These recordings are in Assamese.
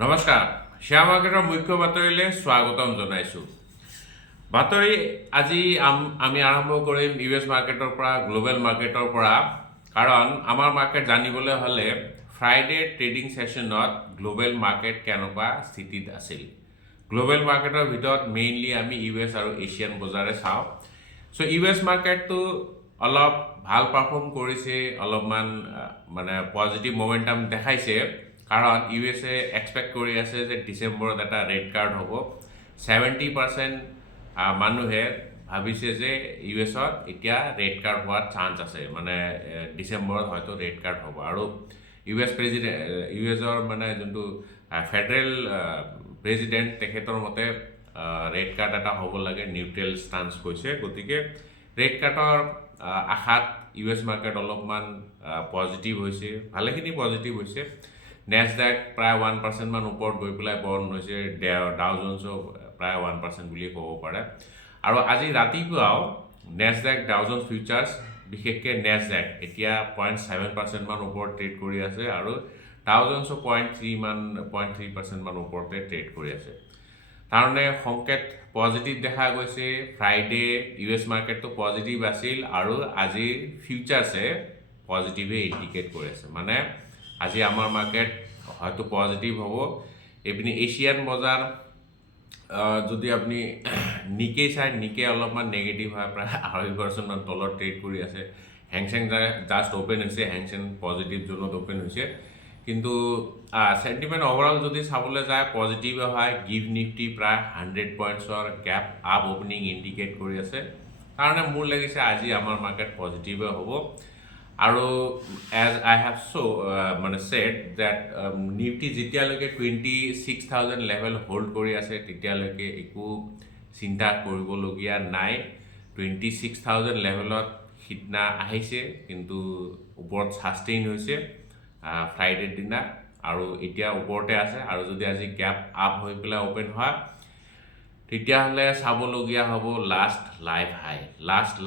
নমস্কাৰ শ্বেয়াৰ মাৰ্কেটৰ মুখ্য বাতৰিলৈ স্বাগতম জনাইছোঁ। বাতৰি আজি আমি আৰম্ভ কৰিম ইউএছ মাৰ্কেটৰ পৰা, গ্লোবেল মাৰ্কেটৰ পৰা। কাৰণ আমাৰ মাৰ্কেট জানিবলৈ হ'লে ফ্ৰাইডে ট্ৰেডিং ছেশ্যনত গ্লোবেল মাৰ্কেট কেনেকুৱা স্থিতিত আছিল। গ্লোবেল মাৰ্কেটৰ ভিতৰত মেইনলি আমি ইউএছ আৰু এছিয়ান বজাৰে চাওঁ। চ' ইউএছ মাৰ্কেটটো অলপ ভাল পাৰফৰ্ম কৰিছে, অলপমান মানে পজিটিভ মোমেণ্টাম দেখাইছে। কাৰণ ইউএছে এক্সপেক্ট কৰি আছে যে ডিচেম্বৰত এটা ৰেড কাৰ্ড হ'ব। 70% মানুহে ভাবিছে যে ইউএছত এতিয়া ৰেড কাৰ্ড হোৱাৰ চান্স আছে, মানে ডিচেম্বৰত হয়তো ৰেড কাৰ্ড হ'ব। আৰু ইউএছৰ মানে যোনটো ফেডাৰেল প্ৰেজিডেণ্ট, তেখেতৰ মতে ৰেড কাৰ্ড এটা হ'ব লাগে, নিউট্ৰেল ষ্টান্স কৈছে। গতিকে ৰেড কাৰ্ডৰ আশাত ইউএছ মাৰ্কেট অলপমান পজিটিভ হৈছে, ভালেখিনি পজিটিভ হৈছে। নেছডাক প্ৰায় 1% মান ওপৰত গৈ পেলাই বন্ধ হৈছে, ডাও জোনছো প্ৰায় 1% বুলিয়ে ক'ব পাৰে। আৰু আজি ৰাতিপুৱাও নেছডাক ডাও জোনছ ফিউচাৰ্ছ, বিশেষকৈ নেছডাক এতিয়া 0.7% মান ওপৰত ট্ৰেড কৰি আছে, আৰু ডাও জোনছো 0.3% মান ওপৰতে ট্ৰেড কৰি আছে। তাৰমানে সংকেত পজিটিভ দেখা গৈছে। ফ্ৰাইডে ইউএছ মাৰ্কেটটো পজিটিভ আছিল, আৰু আজি ফিউচাৰ্ছে পজিটিভে ইণ্ডিকেট কৰি আছে। মানে আজি আমাৰ মাৰ্কেট হয়তো পজিটিভ হ'ব। এইপিনে এছিয়ান বজাৰ যদি আপুনি নিকে চাই, নিকে অলপমান নেগেটিভ হয়, প্ৰায় 2.5% মান তলত ট্ৰেড কৰি আছে। হেংচেং জাষ্ট অ'পেন হৈছে, হেংচেং পজিটিভ জোনত অ'পেন হৈছে। কিন্তু চেণ্টিমেণ্ট অভাৰঅল যদি চাবলৈ যায় পজিটিভে হয়। গিভ নিফটি প্ৰায় 100 পইণ্টছৰ গেপ আপ অ'পেনিং ইণ্ডিকেট কৰি আছে। কাৰণে মোৰ লাগিছে আজি আমাৰ মাৰ্কেট পজিটিভে হ'ব। আৰু এজ আই হেভ মানে ছেড ডেট নিফটি যেতিয়ালৈকে 26,000 লেভেল হোল্ড কৰি আছে তেতিয়ালৈকে একো চিন্তা কৰিবলগীয়া নাই। 26,000 লেভেলত সিদিনা আহিছে, কিন্তু ওপৰত ছাষ্টেইন হৈছে ফ্ৰাইডেৰ দিনা, আৰু এতিয়া ওপৰতে আছে। আৰু যদি আজি গেপ আপ হৈ পেলাই অ'পেন হয় তেতিয়াহ'লে চাবলগীয়া হ'ব লাষ্ট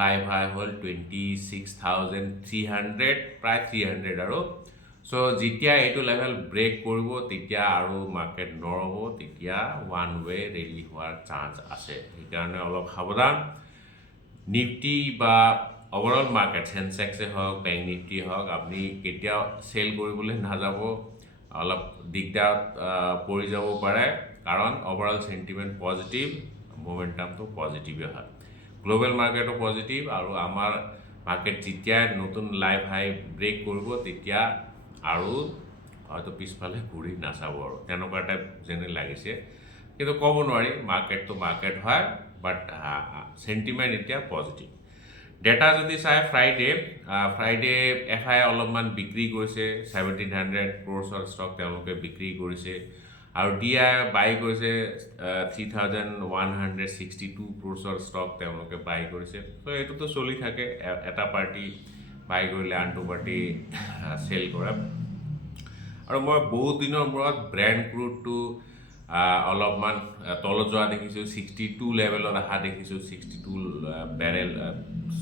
লাইভ হাই হ'ল 26,300, প্ৰায় 300 আৰু। চ' যেতিয়া এইটো লেভেল ব্ৰেক কৰিব তেতিয়া আৰু মাৰ্কেট নৰ'ব, তেতিয়া ওৱান ৱে ৰেলি হোৱাৰ চান্স আছে। সেইকাৰণে অলপ সাৱধান। নিফটি বা অভাৰঅল মাৰ্কেট, চেনছেক্সে হওক, বেংক নিফটিয়ে হওক, আপুনি কেতিয়াও চেল কৰিবলৈ নাযাব। অলপ দিগদাৰত পৰি যাব পাৰে, কাৰণ অভাৰঅল চেণ্টিমেণ্ট পজিটিভ, মোমেণ্টামটো পজিটিভে হয়। গ্লোবেল মাৰ্কেটো পজিটিভ, আৰু আমাৰ মাৰ্কেট যেতিয়া নতুন লাইভ হাই ব্ৰেক কৰিব তেতিয়া আৰু হয়তো পিছফালে ঘূৰি নাচাব, আৰু তেনেকুৱা টাইপ যেনে লাগিছে। কিন্তু ক'ব নোৱাৰি, মাৰ্কেটটো মাৰ্কেট হয়, বাট চেণ্টিমেণ্ট এতিয়া পজিটিভ। ডেটা যদি চাই ফ্ৰাইডে এফআই অলপমান বিক্ৰী কৰিছে, 1,700 ক্ৰ'ৰ্ছৰ ষ্টক তেওঁলোকে বিক্ৰী কৰিছে। আৰু ডিআই বাই কৰিছে 3,162 ক্ৰ'ৰ্ছৰ ষ্টক তেওঁলোকে বাই কৰিছে। ত' এইটোতো চলি থাকে, এটা পাৰ্টি বাই কৰিলে আনটো পাৰ্টি চেল কৰে। আৰু মই বহুত দিনৰ মূৰত ব্ৰেণ্ট ক্ৰুডটো অলপমান তলত যোৱা দেখিছোঁ, 62 লেভেলত অহা দেখিছোঁ,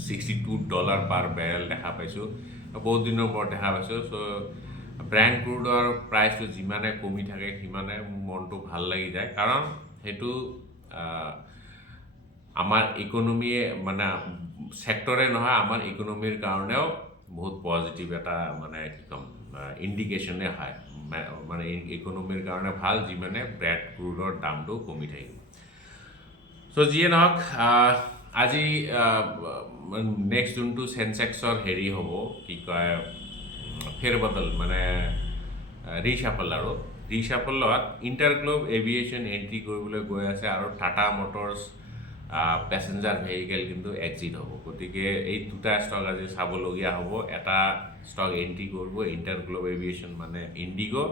$62 পাৰ বেৰেল দেখা পাইছোঁ, বহুত দিনৰ মূৰত দেখা পাইছোঁ। চ' ব্ৰেণ্ট ক্ৰুডৰ প্ৰাইচটো যিমানে কমি থাকে সিমানে মোৰ মনটো ভাল লাগি যায়, কাৰণ সেইটো আমাৰ ইকনমিয়ে মানে ছেক্টৰে নহয়, আমাৰ ইকনমিৰ কাৰণেও বহুত পজিটিভ এটা মানে কি ক'ম ইণ্ডিকেশ্যনে হয়। মানে ইকনমিৰ কাৰণে ভাল, যিমানে ব্ৰেণ্ট ক্ৰুডৰ দামটো কমি থাকিব। চ' যিয়ে নহওক, আজি নেক্সট যোনটো চেনছেক্সৰ হেৰি হ'ব, কি কয় ফেৰবদল, মানে ৰিশ্বাফল। আৰু ৰিশ্বাফলত ইণ্টাৰগ্লোব এভিয়েশ্যন এণ্ট্ৰি কৰিবলৈ গৈ আছে, আৰু টাটা মটৰ্ছ পেছেঞ্জাৰ ভেহিকেল কিন্তু এক্সিট হ'ব। গতিকে এই দুটা ষ্টক আজি চাবলগীয়া হ'ব। এটা ষ্টক এণ্ট্ৰি কৰিব ইণ্টাৰগ্লোব এভিয়েশ্যন মানে ইণ্ডিগো,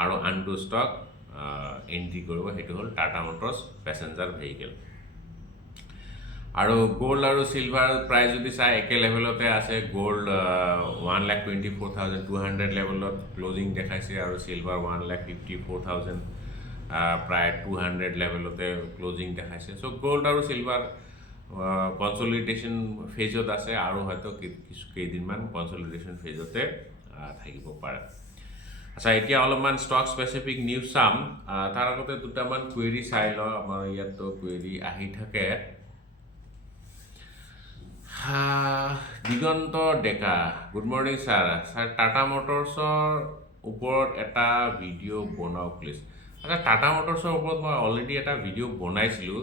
আৰু আনটো ষ্টক এণ্ট্ৰি কৰিব, সেইটো হ'ল টাটা মটৰ্ছ পেছেঞ্জাৰ ভেহিকেল। আৰু গ'ল্ড আৰু চিলভাৰ প্ৰাইচ যদি চাই একে লেভেলতে আছে। গ'ল্ড 1,24,200 লেভেলত ক্লজিং দেখাইছে, আৰু চিলভাৰ 1,54,000 প্ৰায় 200 লেভেলতে ক্লজিং দেখাইছে। চ' গ'ল্ড আৰু চিলভাৰ কনচলিডেশ্যন ফেজত আছে, আৰু হয়তো কেইদিনমান কনচলিডেশ্যন ফেজতে থাকিব পাৰে। আচ্ছা এতিয়া অলপমান ষ্টক স্পেচিফিক নিউজ চাম তাৰ আগতে দুটামান কুৱেৰি চাই লওঁ আমাৰ ইয়াতো কুৱেৰি আহি থাকে দিগন্ত ডেকা গুড মৰ্ণিং ছাৰ টাটা মটৰ্ছৰ ওপৰত এটা ভিডিঅ' বনাওক প্লিজ আচ্ছা টাটা মটৰ্ছৰ ওপৰত মই অলৰেডি এটা ভিডিঅ' বনাইছিলোঁ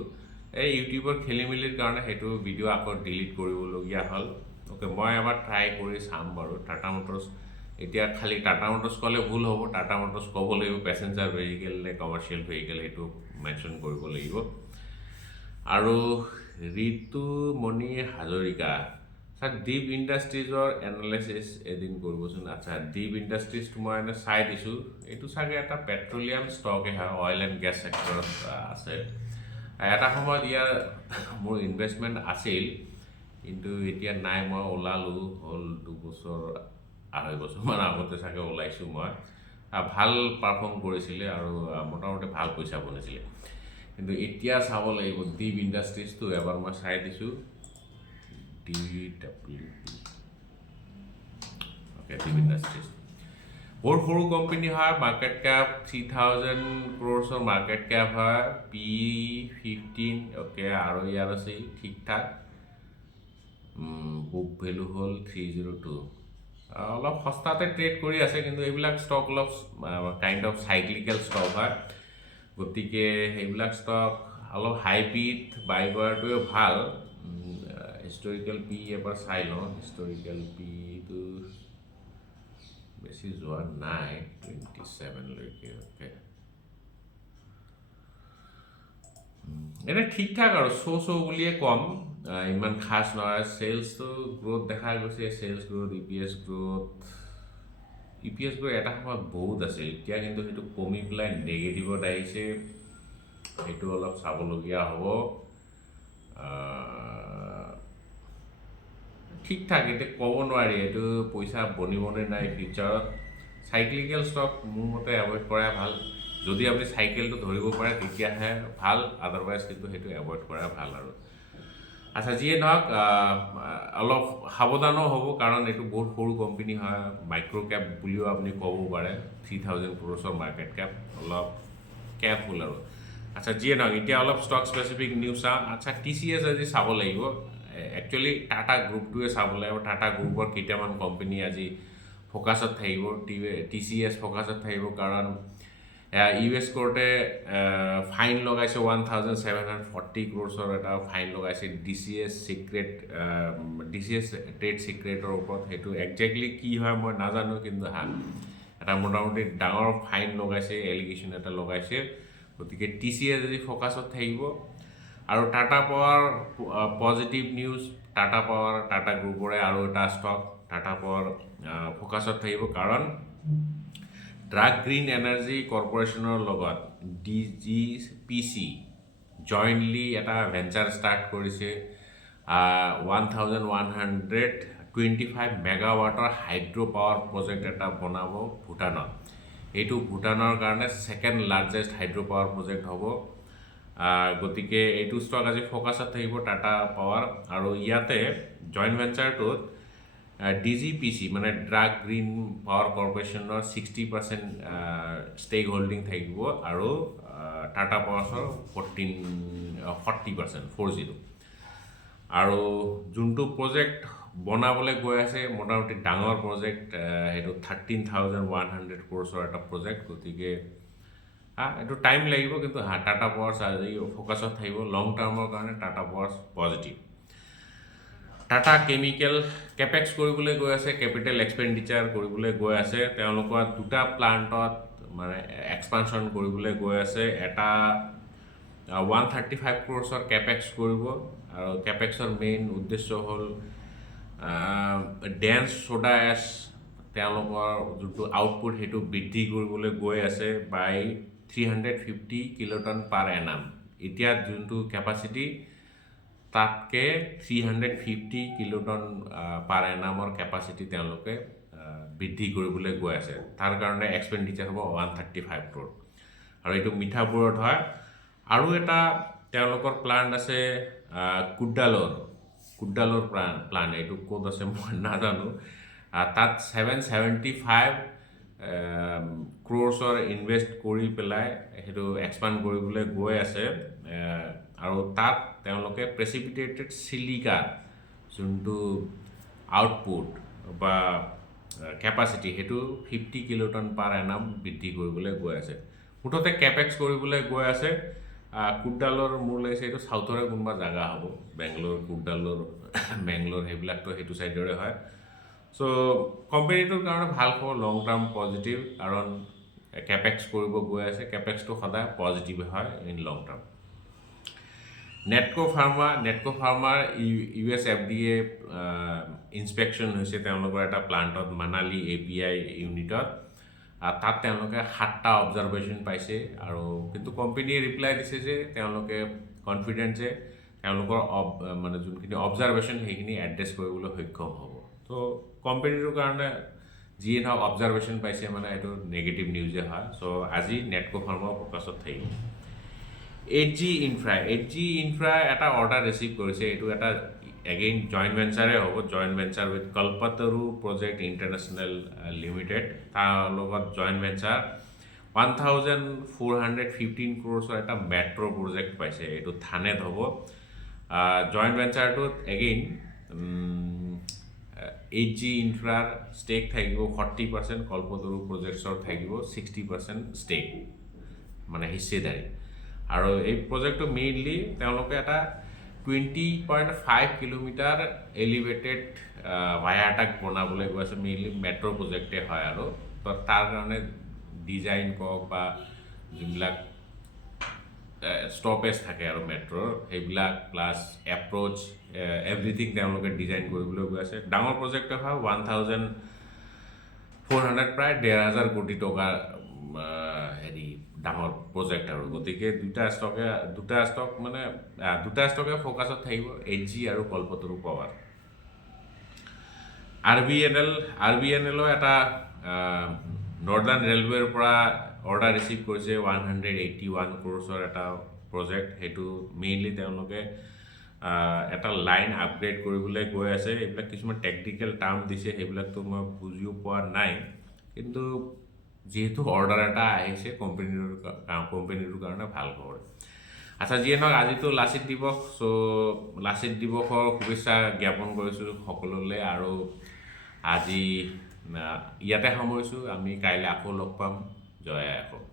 এই ইউটিউবৰ খেলি মেলিৰ কাৰণে সেইটো ভিডিঅ' আকৌ ডিলিট কৰিবলগীয়া হ'ল অ'কে মই এবাৰ ট্ৰাই কৰি চাম বাৰু টাটা মটৰ্ছ এতিয়া খালি টাটা মটৰ্ছ ক'লে ভুল হ'ব টাটা মটৰ্ছ ক'ব লাগিব পেচেঞ্জাৰ ভেহিকেল নে কমাৰ্চিয়েল ভেহিকেল সেইটো মেনশ্যন কৰিব লাগিব আৰু ঋতুমণি হাজৰিকা ছাৰ দীপ ইণ্ডাষ্ট্ৰিজৰ এনালাইচিছ এদিন কৰিবচোন আচ্ছা দীপ ইণ্ডাষ্ট্ৰিজটো মই এনে চাই দিছোঁ এইটো চাগে এটা পেট্ৰলিয়াম ষ্টকে হয় অইল এণ্ড গেছ ছেক্টৰত আছে এটা সময়ত ইয়াৰ মোৰ ইনভেষ্টমেণ্ট আছিল কিন্তু এতিয়া নাই মই ওলালোঁ হ'ল 2 বছৰ 2.5 বছৰমান আগতে চাগে ওলাইছোঁ মই ভাল পাৰফৰ্ম কৰিছিলে আৰু মোটামুটি ভাল পইচা বনাইছিলে কিন্তু এতিয়া চাব লাগিব দীপ ইণ্ডাষ্ট্ৰিজটো এবাৰ মই চাই দিছোঁ DWP অ'কে দীপ ইণ্ডাষ্ট্ৰিজ বহুত সৰু কোম্পানী হয় মাৰ্কেট কেপ 3000 ক্ৰ'ৰ্ছৰ মাৰ্কেট কেপ হয় P15 অ'কে আৰু ইয়াৰ আছে ঠিক ঠাক বুক ভেলু হ'ল 302 অলপ সস্তাতে ট্ৰেড কৰি আছে কিন্তু এইবিলাক ষ্টক অলপ কাইণ্ড অফ চাইক্লিকেল ষ্টক হয় গতিকে সেইবিলাক ষ্টক অলপ হাই পিত বাই কৰাটোৱে ভাল হিষ্টৰিকেল পি এবাৰ চাই লওঁ হিষ্টৰিকেল পিটো বেছি যোৱা নাই 27লৈকে অ'কে এনে ঠিক ঠাক আৰু চ' বুলিয়ে ক'ম ইমান খাছ নহয় চেলছটো গ্ৰ'থ দেখা গৈছে চেলছ গ্ৰ'থ EPS গ্ৰ'থ এটা সময়ত বহুত আছিল এতিয়া কিন্তু সেইটো কমি পেলাই নেগেটিভত আহিছে সেইটো অলপ চাবলগীয়া হ'ব ঠিক ঠাক এতিয়া ক'ব নোৱাৰি এইটো পইচা বনিবনে নাই ফিউচাৰত চাইক্লিকেল ষ্টক মোৰ মতে এভইড কৰাই ভাল যদি আপুনি চাইকেলটো ধৰিব পাৰে তেতিয়াহে ভাল আদাৰৱাইজ কিন্তু সেইটো এভইড কৰা ভাল আৰু আচ্ছা যিয়ে নহওক অলপ সাৱধানো হ'ব কাৰণ এইটো বহুত সৰু কোম্পানী হয় মাইক্ৰ' কেপ বুলিও আপুনি ক'ব পাৰে 3000 ক্ৰ'ৰ্ছৰ মাৰ্কেট কেপ অলপ কেয়াৰফুল আৰু আচ্ছা যিয়ে নহওক এতিয়া অলপ ষ্টক স্পেচিফিক নিউজ চাওঁ আচ্ছা TCS আজি চাব লাগিব একচুৱেলি টাটা গ্ৰুপটোৱে চাব লাগিব টাটা গ্ৰুপৰ কেইটামান কোম্পানী আজি ফ'কাছত থাকিব TCS ফ'কাছত থাকিব কাৰণ US কোৰ্টে ফাইন লগাইছে 1740 ক্ৰ'ৰ্ছৰ এটা ফাইন লগাইছে DCS ট্ৰেড চিক্ৰেটৰ ওপৰত সেইটো একজেক্টলি কি হয় মই নাজানো কিন্তু এটা মোটামুটি ডাঙৰ ফাইন লগাইছে এলিগেশ্যন এটা লগাইছে গতিকে TCS আজি ফ'কাছত থাকিব আৰু Tata Power positive news Tata Power Tata গ্ৰুপৰে আৰু এটা ষ্টক টাটা পাৱাৰ ফ'কাছত থাকিব কাৰণ ড্ৰাগ গ্ৰীণ এনাৰ্জি কৰ্পৰেশ্যনৰ লগত DGPC জইণ্টলি এটা ভেঞ্চাৰ ষ্টাৰ্ট কৰিছে 1125 মেগাৱাটৰ হাইড্ৰ' পাৱাৰ প্ৰজেক্ট এটা বনাব ভূটানত এইটো ভূটানৰ কাৰণে ছেকেণ্ড লাৰ্জেষ্ট হাইড্ৰ' পাৱাৰ প্ৰজেক্ট হ'ব গতিকে এইটো ষ্টক আজি ফ'কাছত থাকিব টাটা পাৱাৰ আৰু ইয়াতে জইণ্ট ভেঞ্চাৰটোত DGPC মানে ড্ৰাগ গ্ৰীণ পাৱাৰ কৰ্পৰেশ্যনৰ 60% ষ্টেক হোল্ডিং থাকিব আৰু টাটা পাৱাৰ্ছৰ 40% আৰু যোনটো প্ৰজেক্ট বনাবলৈ গৈ আছে মোটামুটি ডাঙৰ প্ৰজেক্ট সেইটো 13,100 ক্ৰ'ৰ্ছৰ এটা প্ৰজেক্ট গতিকে এইটো টাইম লাগিব কিন্তু টাটা পাৱাৰ্ছ আজি ফ'কাছত থাকিব লং টাৰ্মৰ কাৰণে Tata powers positive Tata chemical capex কৰিবলৈ গৈ আছে কেপিটেল এক্সপেণ্ডিচাৰ কৰিবলৈ গৈ আছে তেওঁলোকৰ দুটা প্লাণ্টত মানে এক্সপানশ্যন কৰিবলৈ গৈ আছে এটা 135 ক্ৰ'ৰ্ছৰ কেপেক্স কৰিব আৰু কেপেক্সৰ মেইন উদ্দেশ্য হ'ল ডেন্স সোডা এছ তেওঁলোকৰ যোনটো আউটপুট সেইটো বৃদ্ধি কৰিবলৈ গৈ আছে বাই 350 কিলোটন পাৰ এনাম এতিয়া যোনটো কেপাচিটি তাতকৈ 350 কিলোটন পাৰ এনামৰ কেপাচিটি তেওঁলোকে বৃদ্ধি কৰিবলৈ গৈ আছে তাৰ কাৰণে এক্সপেণ্ডিচাৰ হ'ব 135 ক্ৰ'ৰ আৰু এইটো মিঠাপুৰত হয় আৰু এটা তেওঁলোকৰ প্লান্ট আছে কুড্ডালৰ প্লান এইটো ক'ত আছে মই নাজানো তাত 775 ক্ৰ'ৰ্ছৰ ইনভেষ্ট কৰি পেলাই সেইটো এক্সপাণ্ড কৰিবলৈ গৈ আছে আৰু তাত তেওঁলোকে প্ৰেচিপিটেটেড চিলিকা যোনটো আউটপুট বা কেপাচিটি সেইটো 50 কিলোটন পাৰ এনাম বৃদ্ধি কৰিবলৈ গৈ আছে মুঠতে কেপেক্স কৰিবলৈ গৈ আছে কুটডালৰ মোৰ লাগিছে এইটো চাউথৰে কোনোবা জাগা হ'ব বেংগলোৰ কুটডালৰ বেংগলোৰ সেইবিলাকতো সেইটো চাইডৰে হয় চ' কোম্পানীটোৰ কাৰণে ভাল হ'ব লং টাৰ্ম পজিটিভ কাৰণ কেপেক্স কৰিব গৈ আছে কেপেক্সটো সদায় পজিটিভ হয় in long term Nitco farmer US FDA inspection হৈছে তেওঁলোকৰ এটা প্লাণ্টত মানালী API ইউনিটত তাত তেওঁলোকে 7টা অবজাৰভেশ্যন পাইছে আৰু কিন্তু কোম্পানীয়ে ৰিপ্লাই দিছে যে তেওঁলোকে কনফিডেন্ট যে তেওঁলোকৰ মানে যোনখিনি অবজাৰভেশ্যন সেইখিনি এড্ৰেছ কৰিবলৈ সক্ষম হ'ব তো কোম্পানীটোৰ কাৰণে যিয়ে নহওক অবজাৰভেশ্যন পাইছে মানে এইটো নেগেটিভ নিউজে হয় চ' আজি নেটকো ফাৰ্মাৰ ফ'কাছত থাকিব HG ইনফ্ৰা এটা অৰ্ডাৰ ৰিচিভ কৰিছে এইটো এটা এগেইন জইণ্ট ভেঞ্চাৰে হ'ব joint venture with Kalpataru Project International Limited তাৰ লগত জইণ্ট ভেঞ্চাৰ 1415 ক্ৰ'ৰ্ছৰ এটা মেট্ৰ' প্ৰজেক্ট পাইছে এইটো থানেত হ'ব জইণ্ট ভেঞ্চাৰটোত এগেইন HG ইনফ্ৰাৰ ষ্টেক থাকিব 40% কল্পতৰু প্ৰজেক্টছৰ থাকিব 60% ষ্টেক মানে হিস্সেদাৰী আৰু এই প্ৰজেক্টটো মেইনলি তেওঁলোকে এটা 20.5 কিলোমিটাৰ এলিভেটেড ভায়াটাক বনাবলৈ গৈ আছে মেইনলি মেট্ৰ' প্ৰজেক্টে হয় আৰু তো তাৰ কাৰণে ডিজাইন কওক বা যোনবিলাক ষ্টপেজ থাকে আৰু মেট্ৰ'ৰ সেইবিলাক প্লাছ এপ্ৰ'চ এভৰিথিং তেওঁলোকে ডিজাইন কৰিবলৈ গৈ আছে ডাঙৰ প্ৰজেক্টে হয় 1400 প্ৰায় 1,500 কোটি টকাৰ হেৰি ডাঙৰ প্ৰজেক্ট আৰু গতিকে দুটা ষ্টকে ফ'কাছত থাকিব HG আৰু কল্পতৰু পাৱাৰ RVNL এটা নৰ্দাৰ্ণ ৰেলৱেৰ পৰা অৰ্ডাৰ ৰিচিভ কৰিছে 181 ক্ৰ'ৰ্ছৰ এটা প্ৰজেক্ট সেইটো মেইনলি তেওঁলোকে এটা লাইন আপগ্ৰেড কৰিবলৈ গৈ আছে এইবিলাক কিছুমান টেকনিকেল টাৰ্ম দিছে সেইবিলাকতো মই বুজিও পোৱা নাই কিন্তু যিহেতু অৰ্ডাৰ এটা আহিছে কোম্পানীটোৰ কাৰণে ভাল খবৰ আচ্ছা যিয়ে নহওক আজিতো লাচিত দিৱস চ' লাচিত দিৱসৰ শুভেচ্ছা জ্ঞাপন কৰিছোঁ সকলোলৈ আৰু আজি ইয়াতে সামৰিছোঁ আমি কাইলৈ আকৌ লগ পাম জয় আই অসম